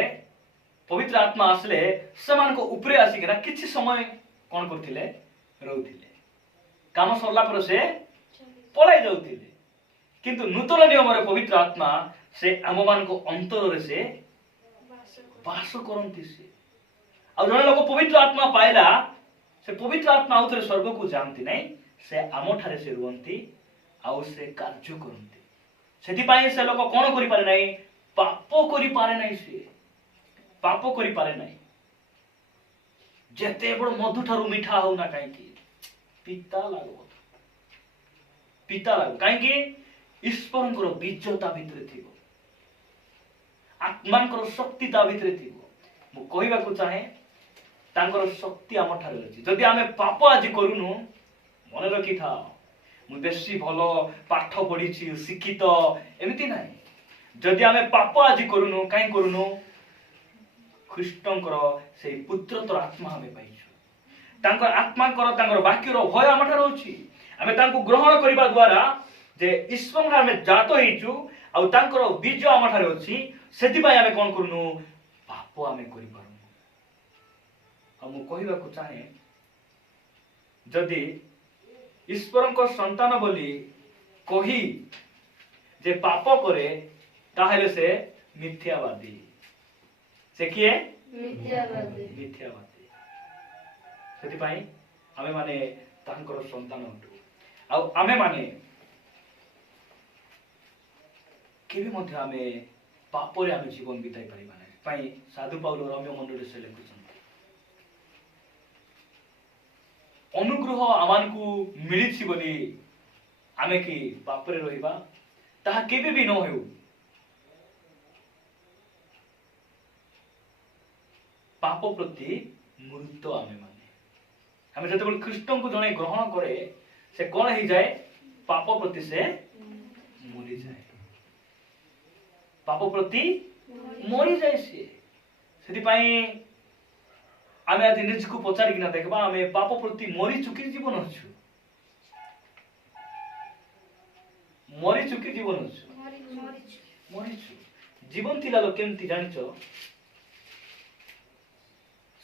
ପବିତ୍ର ଆତ୍ମା ଆସିଲେ ସେମାନଙ୍କ ଉପରେ ଆସିକିନା କିଛି ସମୟ କଣ କରୁଥିଲେ? ରହୁଥିଲେ। କାମ ସରିଲା ପରେ ସେ ପଳାଇ ଯାଉଥିଲେ। କିନ୍ତୁ ନୂତନ ନିୟମରେ ପବିତ୍ର ଆତ୍ମା ସେ ଆମମାନଙ୍କ ଅନ୍ତରରେ ସେ ବାସ କରନ୍ତି। ସେ ଆଉ ଜଣେ ଲୋକ ପବିତ୍ର ଆତ୍ମା ପାଇଲା, ସେ ପବିତ୍ର ଆତ୍ମା ଆଉ ଥରେ ସ୍ୱର୍ଗକୁ ଯାଆନ୍ତି ନାହିଁ, ସେ ଆମଠାରେ ସେ ରୁହନ୍ତି ଆଉ ସେ କାର୍ଯ୍ୟ କରନ୍ତି। ସେଥିପାଇଁ ସେ ଲୋକ କଣ କରିପାରେ ନାହିଁ? ପାପ କରିପାରେ ନାହିଁ। ସେ ପାପ କରିପାରେ ନାହିଁ। ଯେତେ ବଡ଼ ମଧୁ ଠାରୁ ମିଠା ହଉ ନା କାହିଁକି, ପିତା ଲାଗିବ। ପିତା ଲାଗିବ। କାହିଁକି? ଈଶ୍ୱରଙ୍କର ବୀଜ ତା ଭିତରେ ଥିବ, ଆତ୍ମାଙ୍କର ଶକ୍ତି ତା ଭିତରେ ଥିବ। ମୁଁ କହିବାକୁ ଚାହେଁ, ତାଙ୍କର ଶକ୍ତି ଆମ ଠାରେ ଅଛି। ଯଦି ଆମେ ପାପ ଆଜି କରୁନୁ, ମନେ ରଖିଥାଅ, ମୁଁ ବେଶୀ ଭଲ ପାଠ ପଢିଛି, ଶିକ୍ଷିତ, ଏମିତି ନାହିଁ। ଯଦି ଆମେ ପାପ ଆଜି କରୁନୁ, କାହିଁ କରୁନୁ? ଖ୍ରୀଷ୍ଟଙ୍କର ସେଇ ପୁତ୍ରତ୍ୱର ଆତ୍ମା ଆମେ ପାଇଛୁ। ତାଙ୍କର ଆତ୍ମାଙ୍କର ତାଙ୍କର ବାକ୍ୟର ଭୟ ଆମ ଠାରୁ ଅଛି। ଆମେ ତାଙ୍କୁ ଗ୍ରହଣ କରିବା ଦ୍ୱାରା ଯେ ଈଶ୍ୱରଙ୍କ ଆମେ ଜାତ ହେଇଛୁ ଆଉ ତାଙ୍କର ବୀଜ ଆମ ଠାରେ ଅଛି, ସେଥିପାଇଁ ଆମେ କଣ କରୁନୁ, ପାପ ଆମେ କରିପାରୁନୁ। ଆଉ ମୁଁ କହିବାକୁ ଚାହେଁ, ଯଦି ଈଶ୍ୱରଙ୍କ ସନ୍ତାନ ବୋଲି କହି ଯେ ପାପ କରେ, ତାହେଲେ ସେ ମିଥ୍ୟାବାଦୀ। ସେ କିଏ? ମିଥ୍ୟାବାଦୀ। ସେଥିପାଇଁ ଆମେ ମାନେ ତାଙ୍କର ସନ୍ତାନ ଅଟୁ। ଆଉ ଆମେ ମାନେ କେବେ ମଧ୍ୟ ଆମେ ପାପରେ ଆମେ ଜୀବନ ବିତାଇ ପାରିବା ନାହିଁ। ପାଇଁ ସାଧୁ ପାଉଲ ରମ୍ୟ ମଣ୍ଡଳରେ ସେ ଲେଖୁଛନ୍ତି, ଅନୁଗ୍ରହ ଆମକୁ ମିଳିଛି ବୋଲି ଆମେ କି ପାପରେ ରହିବା, ତାହା କେବେ ବି ନ ହେଉ। ପାପ ପ୍ରତି ମୃତ ଆମେ ଯେତେବେଳେ ଖ୍ରୀଷ୍ଟଙ୍କୁ ଜଣେ ଗ୍ରହଣ କରେ, ସେ କଣ ହେଇଯାଏ? ପାପ ପ୍ରତି ସେ ମରିଯାଏ। ପାପ ପ୍ରତି ମରିଯାଏ ସିଏ। ସେଥିପାଇଁ ଆମେ ଆଜି ନିଜକୁ ପଚାରିକିନା ଦେଖିବା, ଆମେ ପାପ ପ୍ରତି ମରିଛୁ କି ଜୀବନ ଅଛୁ? ମରିଛୁ କି ଜୀବନ ଅଛୁ? ମରିଛୁ। ଜୀବନ ଥିଲା ଲୋକ କେମିତି ଜାଣିଛ?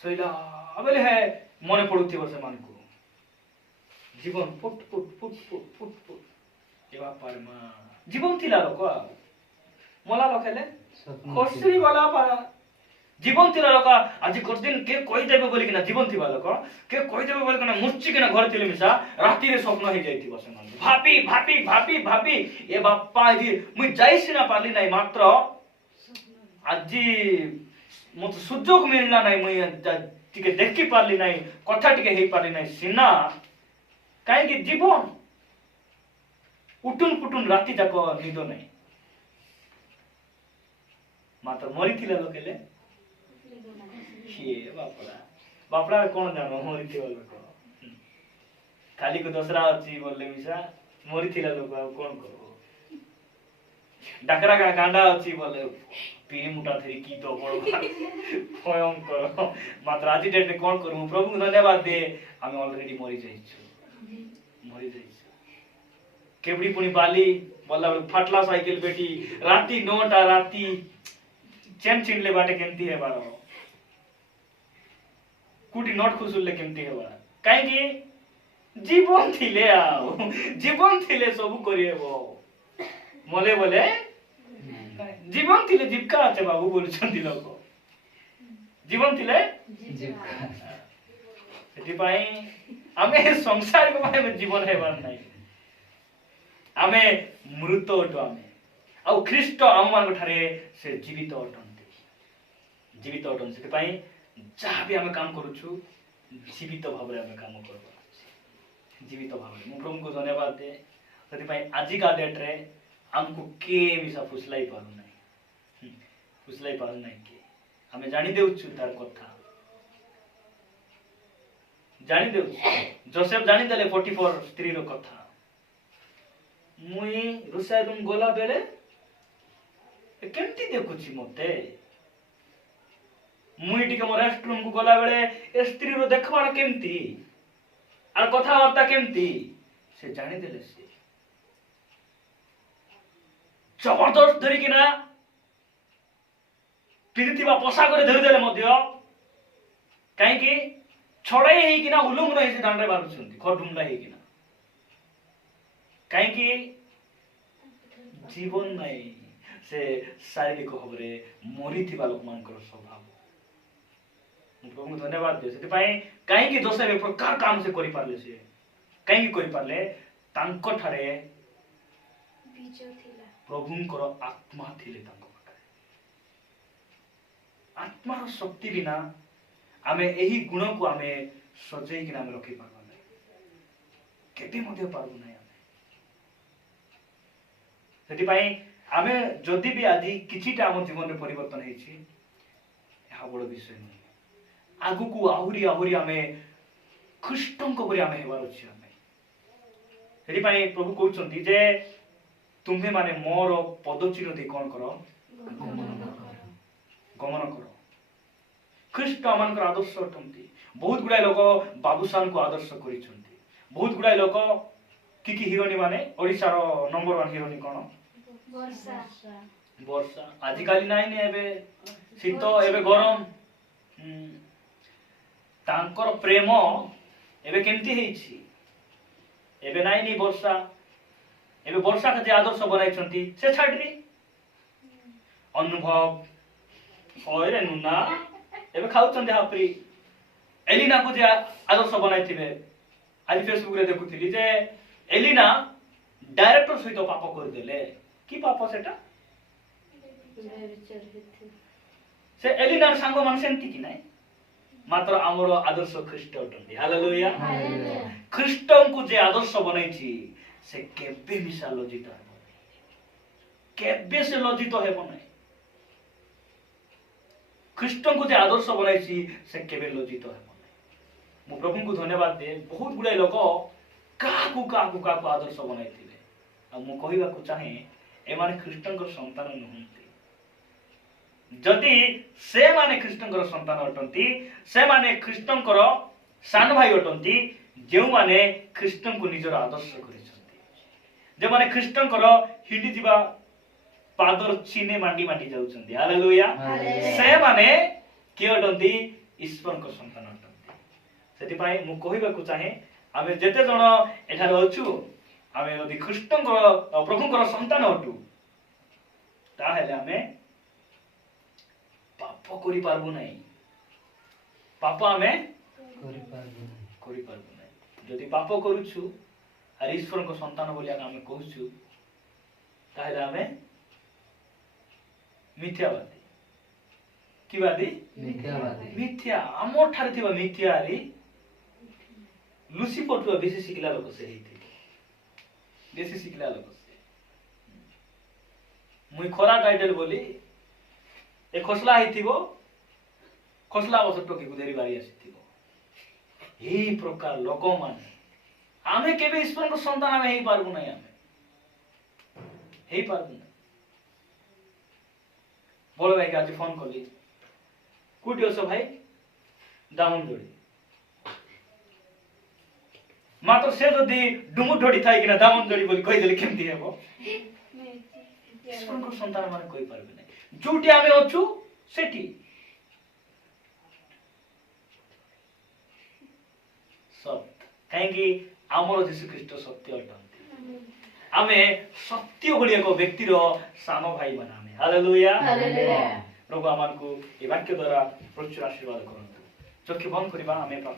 ଶୋଇଲା ବେଲେ ହେ ମନେ ପଡୁଥିବ ସେମାନଙ୍କୁ, ଜୀବନ ପୁଟ ପୁଟ ପୁଟ ପୁଟ ପୁଟ ପୁଟ ଏବା ପାରମା ଜୀବନ ଥିଲା ଲୋକ, ମଲା ଲୋକ ହେଲେ ଖସି ଗଲା ପାରା। ଜୀବନ ଥିଲା ଲୋକ ଆଜି ଦିନ କେ କହିଦେବେ ବୋଲିକିନା ଜୀବନ ଥିବା ଲୋକ କେ କହିଦେବେ ବୋଲିକିନା ମୁର୍ଚିକିନା ଘରେ ଥିଲେ ମିଶା ରାତିରେ ସ୍ୱପ୍ନ ହେଇଯାଇଥିବ ସେମାନେ। ଭାବି ଭାବି ଭାବି ଭାବି ଏ ବାପା ଆଜି ମୁଇଁ ଯାଇ ସିନା ପାରିଲି ନାହିଁ, ମାତ୍ର ଆଜି ମତେ ସୁଯୋଗ ମିଳିଲା ନାହିଁ, ମୁଇଁ ଟିକେ ଦେଖି ପାରିଲି ନାହିଁ, କଥା ଟିକେ ହେଇ ପାରିଲି ନାହିଁ ସିନା। କାହିଁକି? ଜୀବନ ଉଠୁନ ପୁଟୁନ ରାତି ଯାକ ନିଦ ନାହିଁ। ମାତ୍ର ମରିଥିଲା ଲୋକ ହେଲେ ବାପଡ଼ା କଣ ଜାଣ? ମରିଥିବା ଲୋକ କାଲିକୁ ଦଶରା ଅଛି ବୋଲେ ମିଶା ମରିଥିଲା ଲୋକ ଆଉ କଣ କରିବ? ଡାକରା ଗାଣ୍ଡା ଅଛି ବୋଲେ ପିରି ମୁଟା ଧରି କି ତ ଭୟଙ୍କର। ମାତ୍ର ଆଜି ଡେଟ୍ରେ କଣ କରିବୁ? ପ୍ରଭୁଙ୍କୁ ଧନ୍ୟବାଦ ଦେ, ଆମେ ଅଲରେଡି ମରିଯାଇଛୁ। କେବଡ଼ି ପୁଣି ବାଲି ବୋଲା ବେଳକୁ ଫାଟଲା ସାଇକେଲ ବେଟି ରାତି 9ଟା ରାତି ଚେନ୍ ଛିଣ୍ଡଲେ ବାଟେ କେମିତି ହେବାର, କୋଉଠି ନଟ ଖୁସୁଲେ କେମିତି ହେବା? କାହିଁକି? ଜୀବନ ଥିଲେ ଆଉ ଜୀବନ ଥିଲେ ସବୁ କରିହେବ। ମଲେ ବୋଲେ ଜୀବନ ଥିଲେ ଜୀବିକା ଅଛି ବାବୁ ବୋଲୁଛନ୍ତି ଲୋକ। ଜୀବନ ଥିଲେ ସେଥିପାଇଁ ଆମେ ସଂସାରିକ ମାନେ ଜୀବନ ହେବାର ନାହିଁ, ଆମେ ମୃତ ଅଟୁ। ଆମେ ଆଉ ଖ୍ରୀଷ୍ଟ ଆମ ମାନଙ୍କ ଠାରେ ସେ ଜୀବିତ ଅଟନ୍ତି। ସେଥିପାଇଁ ଯାହା ବି ଆମେ କାମ କରୁଛୁ ଜୀବିତ ଭାବରେ ଆମେ କାମ କରିବା, ଜୀବିତ ଭାବରେ। ମୁଁ ପ୍ରଭୁଙ୍କୁ ଧନ୍ୟବାଦ ଦିଏ। ସେଥିପାଇଁ ଆଜିକା ଡେଟ୍ରେ ଆମକୁ କିଏ ମିଶା ଫୁସଲାଇ ପାରୁନାହିଁ କିଏ। ଆମେ ଜାଣିଦେଉଛୁ ତାର କଥା, ଜାଣିଦେଉଛୁ। ଯୋସେଫ ଜାଣିଦେଲେ ପଟିଫର ସ୍ତ୍ରୀର କଥା। ମୁଇଁ ରୋଷେଇ ରୁମ୍ ଗଲା ବେଲେ କେମିତି ଦେଖୁଛି ମତେ, ମୁଇଁ ଟିକେ ମୋ ରେଷ୍ଟ ରୁମ୍ କୁ ଗଲା ବେଲେ ଏ ସ୍ତ୍ରୀର ଦେଖବାର କେମିତି আর কথাবার্তা কেমতি সে জানিদেলে। সে জবরদস্ত ধরিকিনা ପିନ୍ଧିଥିବା ପୋଷାକରେ ଧରିଦେଲେ ମଧ୍ୟ କାହିଁକି ଛଡେଇ ହେଇକିନା ଉଲୁଙ୍ଗନ ହେଇକି ଦାଣ୍ଡରେ ବାହାରୁଛନ୍ତି ଖଡୁଣ୍ଡା ହେଇକିନା। କାହିଁକି? ଜୀବନ ନାହିଁ, ସେ ଶାରୀରିକ ଭାବରେ ମରିଥିବା ଲୋକମାନଙ୍କର ସ୍ୱଭାବ। ମୁଁ ପ୍ରଭୁଙ୍କୁ ଧନ୍ୟବାଦ ଦିଏ। ସେଥିପାଇଁ କାହିଁକି ଯୋସେଫ ଏ ପ୍ରକାର କାମ ସେ କରିପାରିଲେ? ସେ କାହିଁକି କରିପାରିଲେ? ତାଙ୍କ ଠାରେ ପ୍ରଭୁଙ୍କର ଆତ୍ମା ଥିଲେ। ତାଙ୍କ आत्मार शक्ति बिना आमे एही गुण को आमे सजेइकिना आमे रखि पारबा नै, केते मध्ये पारबो नै। आमे सेति पई आमे जदि भी आदि किछिटा हम जीवन रे परिवर्तन हेछि या बड़ विषय नै। आगु को आहुरी आहुरी आमे ख्रीष्टन को परि आमे हेबार अछि। आमे सेति पई प्रभु कहउछन्ति जे तुम्हे माने मोर पदचिन्ह दे कोन करो, गमन करो। ଖ୍ରୀଷ୍ଟ ଆମମାନଙ୍କର ଆଦର୍ଶ ଅଟନ୍ତି। ବହୁତ ଗୁଡାଏ ଲୋକ ବାବୁସାନଙ୍କୁ ଆଦର୍ଶ କରିଛନ୍ତି। ବହୁତ ଗୁଡାଏ ଲୋକ କି ହିରୋଇନ ମାନେ ଓଡ଼ିଶାର ନମ୍ବର 1 ହିରୋଇନ କଣ? ବର୍ଷା। ଆଜିକାଲି ନାଇନି ଏବେ ଶୀତ ଏବେ ଗରମ। ତାଙ୍କର ପ୍ରେମ ଏବେ କେମିତି ହେଇଛି? ଏବେ ନାଇନି ବର୍ଷା। ଏବେ ବର୍ଷା ଯେ ଆଦର୍ଶ ବନାଇଛନ୍ତି ସେ ଛାଡିರಿ ଅନୁଭବ ଅରେ ନୁନା ଏବେ ଖାଉଛନ୍ତି ହାପରି। ଏଲିନାକୁ ଯେ ଆଦର୍ଶ ବନାଇଥିବେ। ଆଜି ଫେସବୁକରେ ଦେଖୁଥିଲି ଯେ ଏଲିନା ଡାଇରେକ୍ଟର ସହିତ ପାପ କରିଦେଲେ। କି ପାପ ସେଟା? ସେ ଏଲିନାର ସାଙ୍ଗମାନେ ସେମିତି କି ନାହିଁ। ମାତ୍ର ଆମର ଆଦର୍ଶ ଖ୍ରୀଷ୍ଟ ଅଟନ୍ତି। ହାଲେଲୁୟା। ଖ୍ରୀଷ୍ଟଙ୍କୁ ଯେ ଆଦର୍ଶ ବନାଇଛି ସେ କେବେ ମିଶା ଲଜ୍ଜିତ ହେବ ନାହିଁ। କେବେ ସେ ଲଜ୍ଜିତ ହେବ ନାହିଁ। ଖ୍ରୀଷ୍ଟଙ୍କୁ ଯେ ଆଦର୍ଶ ବନାଇଛି ସେ କେବେ ଲଜ୍ଜିତ ହେବ ନାହିଁ। ମୁଁ ପ୍ରଭୁଙ୍କୁ ଧନ୍ୟବାଦ ଦିଏ। ବହୁତ ଗୁଡାଏ ଲୋକ କାହାକୁ କାହାକୁ କାହାକୁ ଆଦର୍ଶ ବନାଇଥିବେ। ଆଉ ମୁଁ କହିବାକୁ ଚାହେଁ ଏମାନେ ଖ୍ରୀଷ୍ଟଙ୍କର ସନ୍ତାନ ନୁହନ୍ତି। ଯଦି ସେମାନେ ଖ୍ରୀଷ୍ଟଙ୍କର ସନ୍ତାନ ଅଟନ୍ତି ସେମାନେ ଖ୍ରୀଷ୍ଟଙ୍କର ସାନ ଭାଇ ଅଟନ୍ତି ଯେଉଁମାନେ ଖ୍ରୀଷ୍ଟଙ୍କୁ ନିଜର ଆଦର୍ଶ କରିଛନ୍ତି। ଯେଉଁମାନେ ଖ୍ରୀଷ୍ଟଙ୍କର ହିଣ୍ଡି ଯିବା ପାଦର ଚିହ୍ନେ ମାଣ୍ଡି ମାଣ୍ଡି ଯାଉଛନ୍ତି। ହାଲେଲୁୟା। ସେମାନେ କିଏ ଅଟନ୍ତି? ଈଶ୍ୱରଙ୍କ ସନ୍ତାନ ଅଟନ୍ତି। ସେଥିପାଇଁ ମୁଁ କହିବାକୁ ଚାହେଁ ଆମେ ଯେତେ ଜଣ ଏଠାରେ ଅଛୁ ଆମେ ଯଦି ଖ୍ରୀଷ୍ଟଙ୍କର ପ୍ରଭୁଙ୍କର ସନ୍ତାନ ଅଟୁ ତାହେଲେ ଆମେ ପାପ କରିପାରିବୁ ନାହିଁ। ପାପ ଆମେ କରିପାରିବୁ ନାହିଁ। ଯଦି ପାପ କରୁଛୁ আর ଈଶ୍ୱରଙ୍କ ସନ୍ତାନ ବୋଲି ଆମେ କହୁଛୁ ତାହେଲେ ଆମେ ମିଥ୍ୟାବାଦୀ। କି ବାଦୀ? ମିଥ୍ୟା। ଆମ ଠାରେ ଥିବା ମିଥ୍ୟାରେ ଲୁସିଫରଠୁ ବେଶୀ ଶିଖିଲା ଲୋକ ସେ ହେଇଥିବ। ବେଶୀ ଶିଖିଲା ଲୋକ ସେ। ମୁଇଁ ଖରା ଟାଇଟେଲ ବୋଲି ଏ ଖସଲା ହେଇଥିବ ଖସଲା ବସ ଟକିକୁ ଧରି ବାରି ଆସିଥିବ। এই প্রকার ଲୋକମାନେ ଆମେ କେବେ ଈଶ୍ୱରଙ୍କ ସନ୍ତାନ ଆମେ ହେଇପାରିବୁ ନାହିଁ। ଆମେ ହେଇପାରିବୁ ନାହିଁ। ବଡ଼ ଭାଇକି ଆଜି ଫୋନ କଲି କୋଉଠି ଅଛ ଭାଇ? ଦାମନଯୋଡ଼ି। ମାତ୍ର ସେ ଯଦି ଡୁମୁ ଢୋଡି ଥାଇକିନା ଦାମନଯୋଡ଼ି ବୋଲି କହିଦେଲେ କେମିତି ହେବ? ଈଶ୍ୱରଙ୍କ ସନ୍ତାନ ମାନେ କହିପାରିବେ ନାହିଁ। ଯୋଉଠି ଆମେ ଅଛୁ ସେଠି ସତ୍ୟ। କାହିଁକି? ଆମର ଯୀଶୁ ଖ୍ରୀଷ୍ଟ ସତ୍ୟ ଅଟନ୍ତି। ଆମେ ସତ୍ୟ ଭଳି ଏକ ବ୍ୟକ୍ତିର ସାନ ଭାଇ ମାନେ ଆମେ। ହାଲେଲୁୟା। ପ୍ରଭୁ ଆମକୁ ଏ ବାକ୍ୟ ଦ୍ୱାରା ପ୍ରଚୁର ଆଶୀର୍ବାଦ କରନ୍ତୁ। ଚକ୍ଷୁ ବନ୍ଦ କରିବା ଆମେ